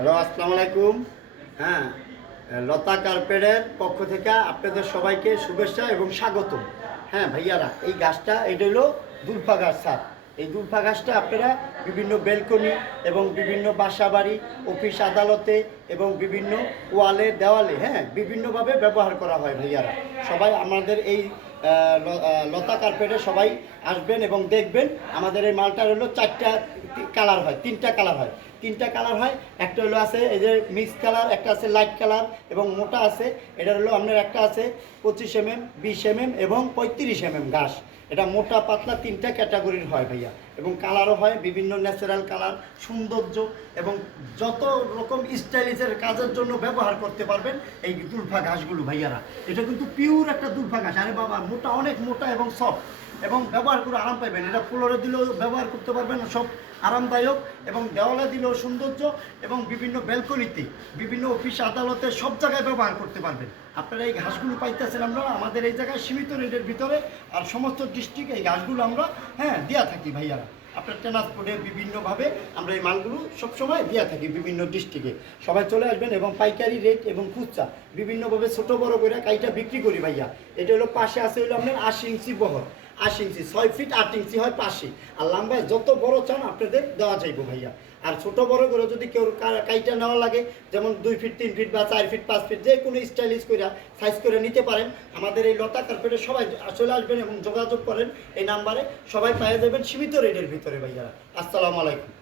Hello, আসসালামু আলাইকুম। হ্যাঁ, লতা কার্পেটের পক্ষ থেকে আপনাদের সবাইকে শুভেচ্ছা এবং স্বাগতম। হ্যাঁ ভাইয়ারা, এই গাছটা এটা হলো দুলফা গাছ স্যার। এই দুলফা গাছটা আপনারা বিভিন্ন বেলকনি এবং বিভিন্ন বাসা বাড়ি, অফিস আদালতে এবং বিভিন্ন ওয়ালে দেওয়ালে বিভিন্নভাবে ব্যবহার করা হয় ভাইয়ারা। সবাই আমাদের এই লতা কার্পেটে সবাই আসবেন এবং দেখবেন। আমাদের এই মালটার হলো চারটা কালার হয়, তিনটা কালার হয়। একটা হলো আছে এই যে মিক্স কালার, একটা আছে লাইট কালার এবং মোটা আছে। এটা হলো আপনার একটা আছে 25 mm, 20 mm এবং 35 mm ঘাস। এটা মোটা পাতলা তিনটা ক্যাটাগরির হয় ভাইয়া, এবং কালারও হয় বিভিন্ন ন্যাচারাল কালার, সৌন্দর্য এবং যত রকম স্টাইলিশের কাজের জন্য ব্যবহার করতে পারবেন এই দুলফা ঘাসগুলো ভাইয়ারা। এটা কিন্তু পিওর একটা দুলফা ঘাস। আরে বাবা, মোটা, অনেক মোটা এবং সফট, এবং ব্যবহার করে আরাম পাবেন। এটা ফ্লোরে দিলেও ব্যবহার করতে পারবেন, সব আরামদায়ক, এবং দেওয়ালে দিলেও সৌন্দর্য, এবং বিভিন্ন ব্যালকনিতে, বিভিন্ন অফিস আদালতে সব জায়গায় ব্যবহার করতে পারবেন। আপনারা এই ঘাসগুলো পাইতেছেন আমরা আমাদের এই জায়গায় সীমিত রেটের ভিতরে, আর সমস্ত ডিস্ট্রিক্টে এই ঘাসগুলো আমরা দেওয়া থাকি ভাইয়ারা। আপনার ট্রান্সপোর্টে বিভিন্নভাবে আমরা এই মালগুলো সবসময় দেওয়া থাকি বিভিন্ন ডিস্ট্রিক্টে। সবাই চলে আসবেন, এবং পাইকারি রেট এবং খুচরা বিভিন্নভাবে ছোটো বড়ো করে কাইটা বিক্রি করি ভাইয়া। এটা হলো পাশে আছে হলো আপনার 80 ইঞ্চি বহর, 80 ইঞ্চি, 6 ফিট 8 ইঞ্চি হয় পাশে। আর লম্বায় যত বড় চান আপনাদের দেওয়া যাইব ভাইয়া। আর ছোট বড় করে যদি কেউ কাইটা নেওয়া লাগে, যেমন 2 ফিট 3 ফিট বা 4 ফিট 5 ফিট, যে কোনো স্টাইলিশ করে সাইজ করে নিতে পারেন। আমাদের এই লতা কার্পেটে সবাই চলে আসবেন এবং যোগাযোগ করেন এই নাম্বারে, সবাই পেয়ে যাবেন সীমিত রেটের ভিতরে ভাইয়া। আসসালামু আলাইকুম।